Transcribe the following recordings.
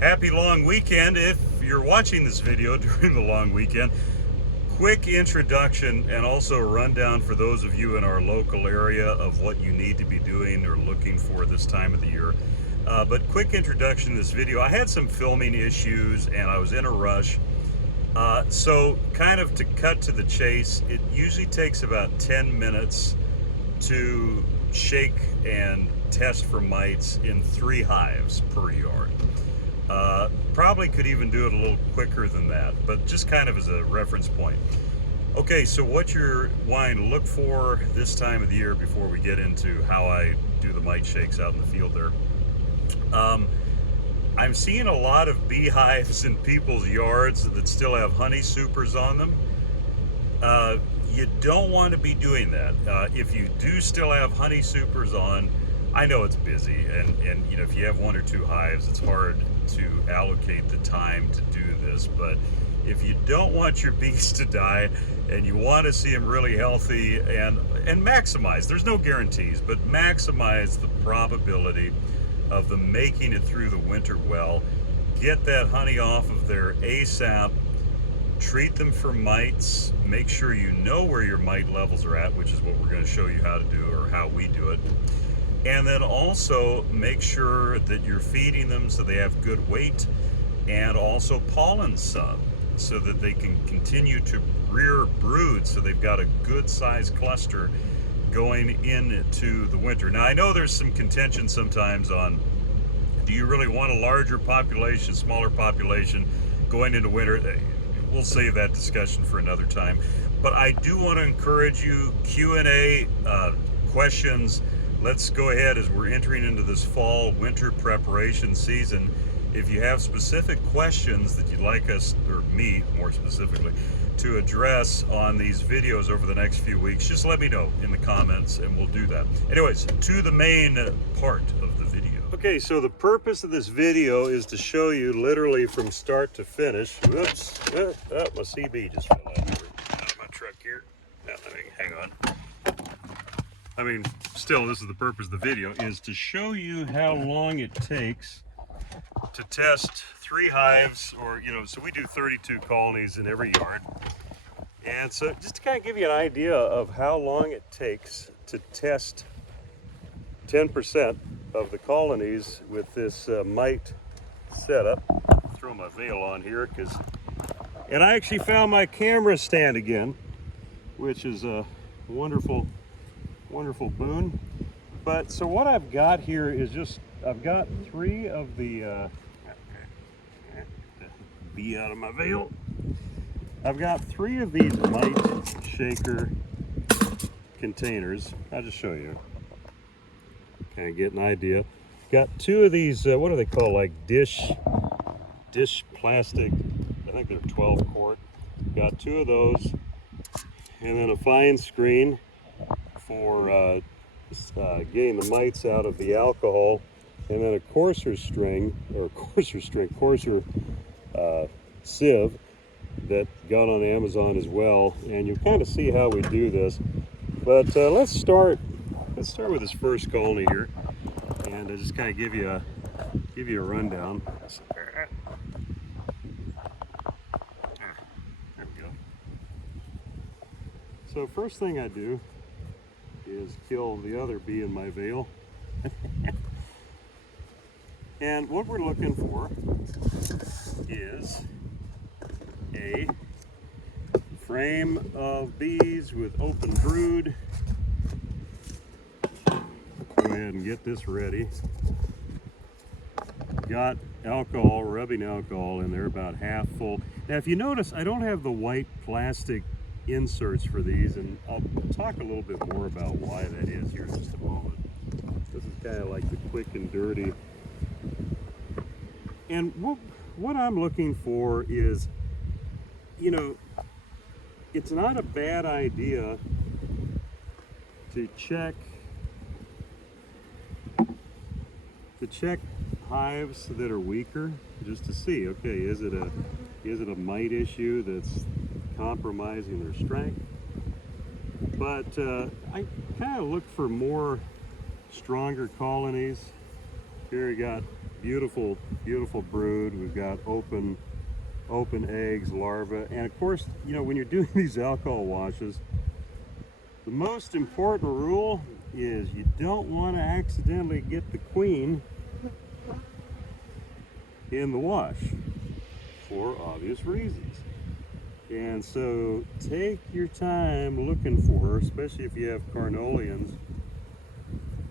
Happy long weekend if you're watching this video during the long weekend. Quick introduction and also a rundown for those of you in our local area of what you need to be doing or looking for this time of the year. But quick introduction to this video. I had some filming issues and I was in a rush. So kind of to cut to the chase, it usually takes about 10 minutes to shake and test for mites in 3 hives per yard. Probably could even do it a little quicker than that, but just kind of as a reference point. Okay, so what you're wanting to look for this time of the year before we get into how I do the mite shakes out in the field there. I'm seeing a lot of beehives in people's yards that still have honey supers on them. You don't want to be doing that. If you do still have honey supers on, I know it's busy, and you know, if you have 1 or 2 hives, it's hard to allocate the time to do this. But if you don't want your bees to die and you want to see them really healthy and maximize, there's no guarantees, but maximize the probability of them making it through the winter well, get that honey off of there ASAP. Treat them for mites. Make sure you know where your mite levels are at, which is what we're going to show you how to do, or how we do it. And then also make sure that you're feeding them so they have good weight, and also pollen sub so that they can continue to rear brood, so they've got a good sized cluster going into the winter. Now I know there's some contention sometimes on, do you really want a larger population, smaller population going into winter? We'll save that discussion for another time. But I do want to encourage you, Q&A, questions. Let's go ahead as we're entering into this fall winter preparation season. If you have specific questions that you'd like us, or me more specifically, to address on these videos over the next few weeks, just let me know in the comments and we'll do that. Anyways, to the main part of the video. Okay, so the purpose of this video is to show you literally from start to finish. Whoops, oh, my CB just fell out of my truck here. Now, let me hang on. I mean, still, this is the purpose of the video, is to show you how long it takes to test 3 hives, or, you know, so we do 32 colonies in every yard. And so just to kind of give you an idea of how long it takes to test 10% of the colonies with this mite setup. Throw my veil on here, and I actually found my camera stand again, which is a wonderful boon. But so what I've got here is just, I've got 3 of the bee out of my veil. I've got 3 of these mite shaker containers. I'll just show you, kind of get an idea. Got 2 of these, what are they called, like dish plastic, I think they're 12 quart. Got 2 of those, and then a fine screen for getting the mites out of the alcohol, and then a coarser sieve that got on Amazon as well. And you'll kind of see how we do this. But let's start with this first colony here, and I'll just kind of give you a rundown. There we go. So first thing I do is kill the other bee in my veil. And what we're looking for is a frame of bees with open brood. Go ahead and get this ready. Got alcohol, rubbing alcohol in there, about half full. Now if you notice, I don't have the white plastic inserts for these, and I'll talk a little bit more about why that is here in just a moment. This is kind of like the quick and dirty. And what I'm looking for is, you know, it's not a bad idea to check hives that are weaker, just to see, okay, is it a mite issue that's compromising their strength? But I kind of look for more stronger colonies, Here we got beautiful, beautiful brood. We've got open eggs, larvae, and of course, you know, when you're doing these alcohol washes, the most important rule is you don't want to accidentally get the queen in the wash for obvious reasons. And so take your time looking for her, especially if you have carnelians.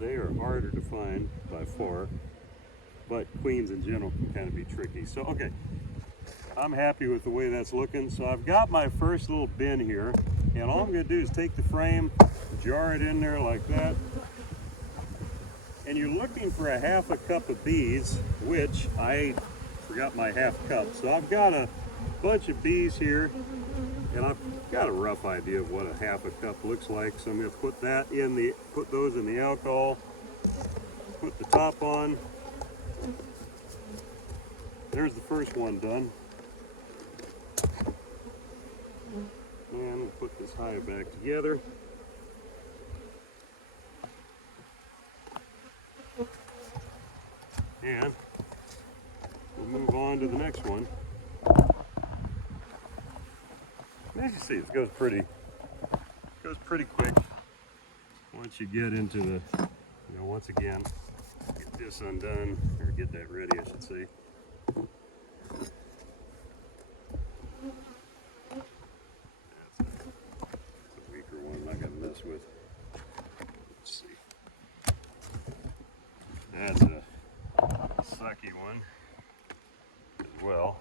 They are harder to find by far, but queens in general can kind of be tricky. So, okay, I'm happy with the way that's looking. So I've got my first little bin here, and all I'm gonna do is take the frame, jar it in there like that, and you're looking for a half a cup of bees, which I forgot my half cup. So I've got a bunch of bees here, and I've got a rough idea of what a half a cup looks like. So I'm gonna put those in the alcohol, put the top on. There's the first one done. And we'll put this hive back together. And we'll move on to the next one. As you see, it goes pretty quick once you get into the, you know, once again, get this undone, or get that ready, I should say. That's a weaker one I'm not going to mess with. Let's see. That's a sucky one as well.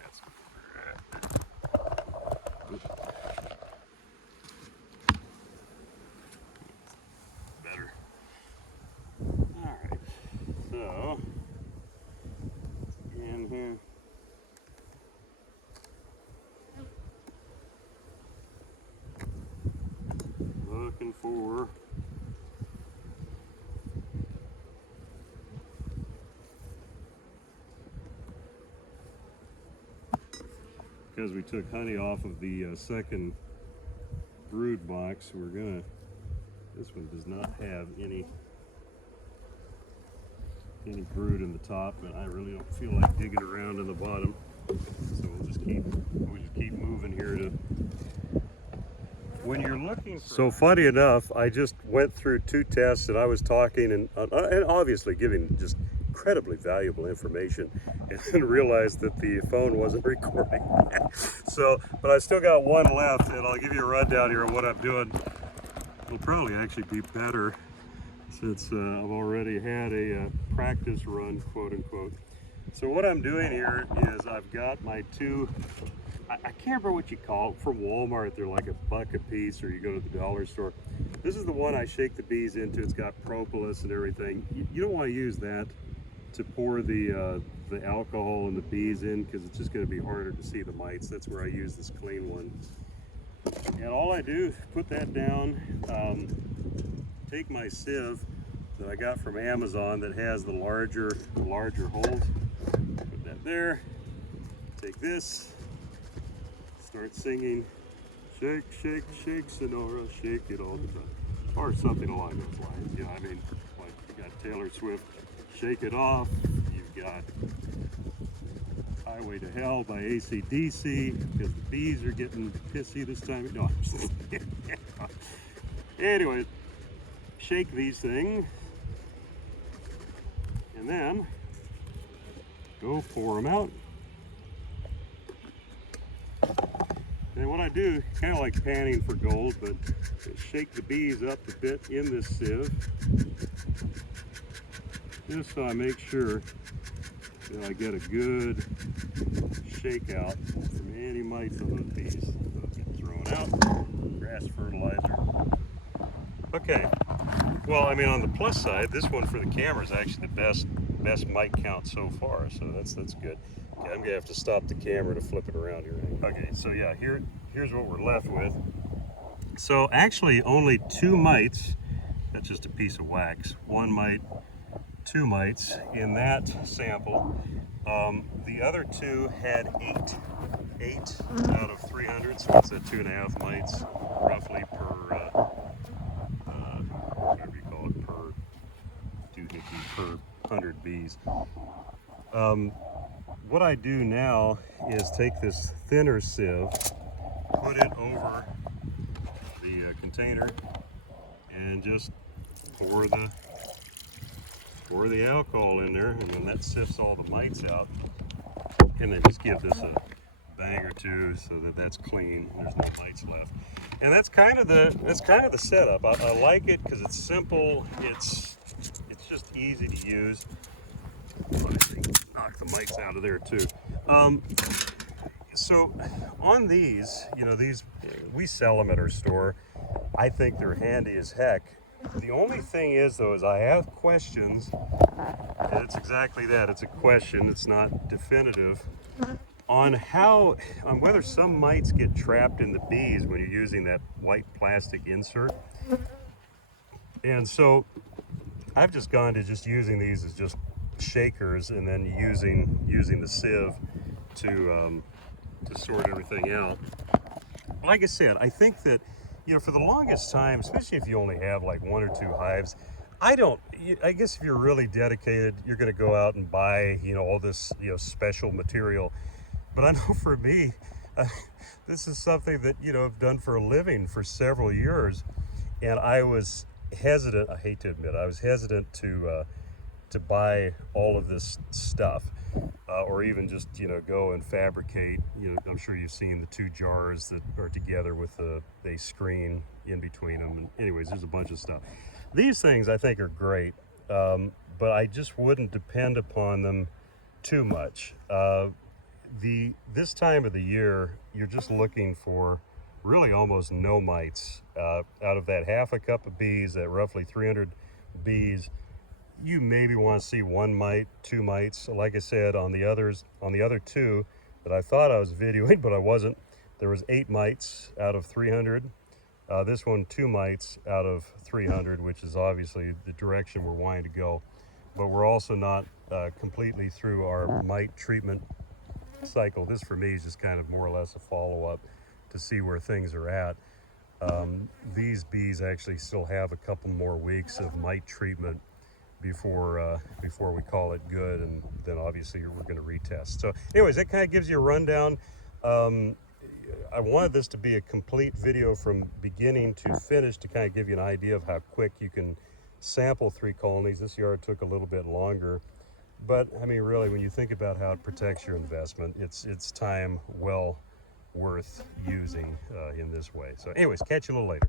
That's better. All right. So in here. Looking for because we took honey off of the second brood box, this one does not have any brood in the top, and I really don't feel like digging around in the bottom, so we'll just keep moving here to when you're looking for. So funny enough, I just went through 2 tests, and I was talking and obviously giving just incredibly valuable information, and then realized that the phone wasn't recording. So, but I still got one left, and I'll give you a rundown here on what I'm doing. It'll probably actually be better since I've already had a practice run, quote unquote. So what I'm doing here is I've got my 2, I can't remember what you call it, from Walmart. They're like $1 a piece, or you go to the dollar store. This is the one I shake the bees into. It's got propolis and everything. You don't want to use that to pour the alcohol and the bees in, because it's just going to be harder to see the mites. That's where I use this clean one. And all I do is put that down, take my sieve that I got from Amazon that has the larger holes, put that there, take this, start singing, shake, shake, shake, Sonora, shake it all the time, or something along those lines. You know, I mean, like you got Taylor Swift, Shake It Off, you've got Highway to Hell by AC/DC, because the bees are getting pissy this time. No, I'm just anyway, shake these things, and then go pour them out. And what I do, kind of like panning for gold, but shake the bees up a bit in this sieve, just so I make sure that I get a good shake out from any mites on those bees. Those get thrown out, grass fertilizer. Okay, well, I mean, on the plus side, this one for the camera is actually the best mite count so far, so that's good. Okay, I'm gonna have to stop the camera to flip it around here. Okay, so yeah, here's what we're left with. So actually only 2 mites, that's just a piece of wax, 1 mite, 2 mites in that sample. The other 2 had 8 out of 300, so it's at 2.5 mites roughly per, whatever you call it, per per 100 bees. What I do now is take this thinner sieve, put it over the container, and just pour the alcohol in there, and then that sifts all the mites out. And then just give this a bang or two so that that's clean. There's no mites left. And that's kind of the setup. I like it because it's simple. It's just easy to use. Knock the mites out of there too. So on these, these we sell them at our store. I think they're handy as heck. The only thing is though, is I have questions, and it's exactly that. It's a question. It's not definitive on whether some mites get trapped in the bees when you're using that white plastic insert. And so I've just gone to just using these as just shakers, and then using the sieve to sort everything out. Like I said, I think that for the longest time, especially if you only have like 1 or 2 hives, I guess if you're really dedicated, you're going to go out and buy all this special material. But I know for me, this is something that I've done for a living for several years, and I was hesitant. I hate to admit, I was hesitant to buy all of this stuff, or even just go and fabricate. I'm sure you've seen the 2 jars that are together with a screen in between them. And anyways, there's a bunch of stuff. These things I think are great, but I just wouldn't depend upon them too much. This time of the year, you're just looking for really almost no mites. Out of that half a cup of bees, that roughly 300 bees, you maybe want to see 1 mite, 2 mites. Like I said, on the other 2 that I thought I was videoing, but I wasn't, there was 8 mites out of 300. This one, 2 mites out of 300, which is obviously the direction we're wanting to go. But we're also not completely through our mite treatment cycle. This for me is just kind of more or less a follow-up to see where things are at. These bees actually still have a couple more weeks of mite treatment before we call it good, and then obviously we're going to retest. So anyways, that kind of gives you a rundown. I wanted this to be a complete video from beginning to finish to kind of give you an idea of how quick you can sample 3 colonies. This yard took a little bit longer, but I mean, really, when you think about how it protects your investment, it's time well worth using in this way. So anyways, catch you a little later.